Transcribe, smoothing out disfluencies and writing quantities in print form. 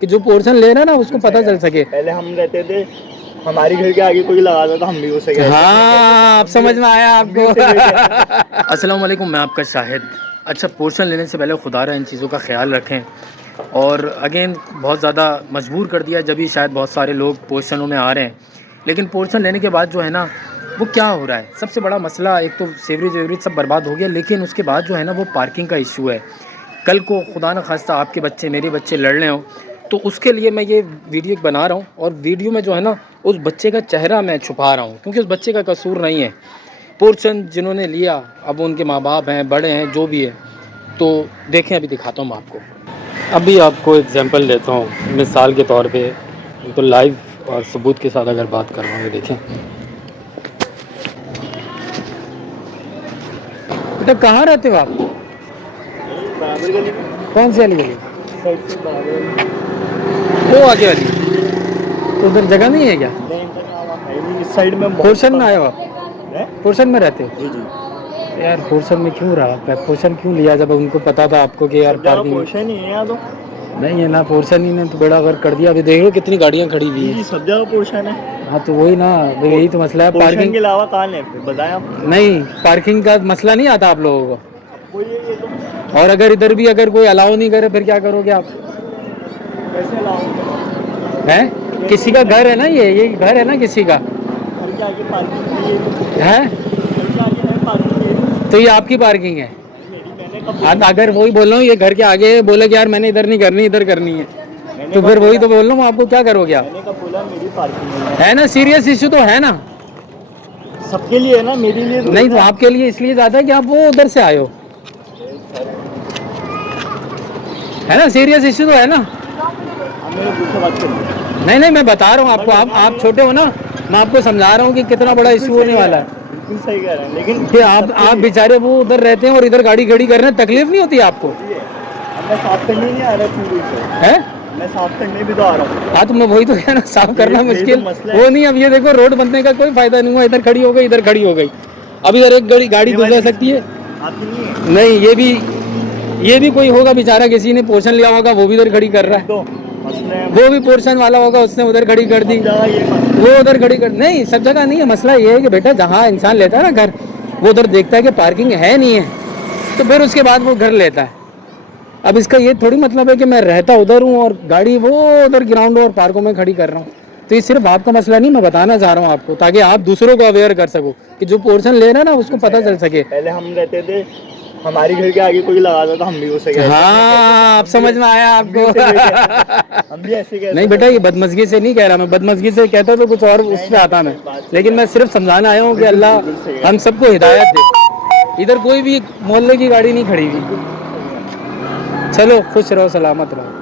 कि जो पोर्शन ले रहा है ना उसको पता चल सके। पहले हम रहते थे, हमारी घर के आगे कोई लगाता था, हम भी उसे कहते थे। हाँ, अब समझ में आया हम भी आपको। उसे कहते थे। अस्सलाम वालेकुम, मैं आपका शाहिद। अच्छा, पोर्शन लेने से पहले खुदारा इन चीज़ों का ख्याल रखें। और अगेन बहुत ज़्यादा मजबूर कर दिया जब भी शायद बहुत सारे लोग पोर्शनों में आ रहे हैं, लेकिन पोर्शन लेने के बाद जो है ना वो क्या हो रहा है, सबसे बड़ा मसला एक तो सेवरेज वेवरेज सब बर्बाद हो गया, लेकिन उसके बाद जो है ना वो पार्किंग का इशू है। कल को खुदा न खास्ता आपके बच्चे मेरे बच्चे लड़ रहे हो तो उसके लिए मैं ये वीडियो बना रहा हूँ, और वीडियो में जो है ना उस बच्चे का चेहरा मैं छुपा रहा हूँ, क्योंकि उस बच्चे का कसूर नहीं है। पोर्शन जिन्होंने लिया अब उनके माँ बाप हैं, बड़े हैं, जो भी है। तो देखें, अभी दिखाता हूँ मैं आपको। अभी आपको एग्जांपल देता हूँ मिसाल के तौर पे, तो लाइव और सबूत के साथ अगर बात कर रहा हूँ। देखें बेटा, कहाँ रहते हो आप? बराबर गली में। कौन सी वाली गली? साइड से बराबर। वो आगे वाली। तो उधर जगह नहीं है क्या? नहीं, इस साइड में पोर्शन में आए हो आप? पोर्शन में रहते हो? जी जी। यार पोर्शन में क्यों रहा? पोर्शन क्यों लिया जब उनको पता था आपको कि यार पार्किंग पोर्शन ही है यहाँ तो। नहीं है ना, पोर्शन ही ने तो बेड़ा गर्क कर दिया। अभी देख लो कितनी गाड़ियाँ खड़ी हुई जी है। जी, सब जगह पोर्शन है। हाँ तो वही ना, यही तो मसला है। पोर्शन पार्किंग के अलावा कहाँ है फिर बताएं आप। नहीं, पार्किंग का मसला नहीं आता आप लोगों को। वो ये तो और अगर इधर भी अगर कोई अलाउ नहीं करे फिर क्या करोगे आप? कैसे अलाउ हैं? किसी का घर है ना, ये घर है ना किसी का। घर के आगे पार्किंग है घर के आगे है पार्किंग। तो ये आपकी पार्किंग है। मेरी मैंने कब हाँ, अगर वही बोल रहा हूँ ये घर के आगे है, बोले कि यार मैंने इधर नहीं करनी, इधर करनी है, तो फिर वही तो बोल रहा हूँ, आपको क्या करोगे आप? मैंने कब बोला मेरी पार्किंग है ना, सीरियस इशू तो है ना। सबके लिए है ना, मेरे लिए नहीं तो आपके लिए इसलिए ज़्यादा है कि आप वो उधर से आए हो, है ना, सीरियस इशू तो है ना। नहीं नहीं, मैं बता रहा हूँ आपको, आप छोटे हो ना, मैं आपको समझा रहा हूँ कि कितना बड़ा इशू होने वाला है। बिल्कुल सही कह रहे हैं, लेकिन कि आप बेचारे वो उधर रहते हैं और इधर गाड़ी खड़ी कर रहे हैं, तकलीफ नहीं होती आपको? मैं साफ करने नहीं आ रहा है, मैं साफ करने भी तो आ रहा हूँ। हाँ तो मैं वही तो कह रहा, साफ करना मुश्किल वो नहीं। अब ये देखो, रोड बनने का कोई फायदा नहीं हुआ, इधर खड़ी हो गई, इधर खड़ी हो गई, अब इधर एक गाड़ी गुजर सकती है? नहीं, ये भी कोई होगा बेचारा, किसी ने पोर्शन लिया होगा, वो भी इधर खड़ी कर रहा है, वो भी पोर्शन वाला होगा, उसने उधर खड़ी कर दी, वो उधर खड़ी कर। नहीं, सब जगह नहीं है। मसला ये है कि बेटा जहाँ इंसान लेता है ना घर, वो उधर देखता है कि पार्किंग है नहीं है, तो फिर उसके बाद वो घर लेता है। अब इसका ये थोड़ी मतलब है कि मैं रहता उधर हूँ और गाड़ी वो उधर ग्राउंड और पार्कों में खड़ी कर रहा हूँ। तो ये सिर्फ आपका मसला नहीं, मैं बताना चाह रहा हूँ आपको, ताकि आप दूसरों को अवेयर कर सको कि जो पोर्शन ले रहा है ना उसको पता चल सके। पहले हम रहते थे, हमारी घर के आगे कोई लगाता था, हम भी उसे कहते थे। हाँ, अब समझ में आया आपको। हम भी ऐसे कहते नहीं बेटा, ये बदमज़गी से नहीं कह रहा मैं, बदमज़गी से कहता तो कुछ और उस पर आता मैं, लेकिन मैं सिर्फ समझाना आया हूँ कि अल्लाह हम सबको हिदायत दे। इधर कोई भी मोहल्ले की गाड़ी नहीं खड़ी हुई। चलो, खुश रहो, सलामत रहो।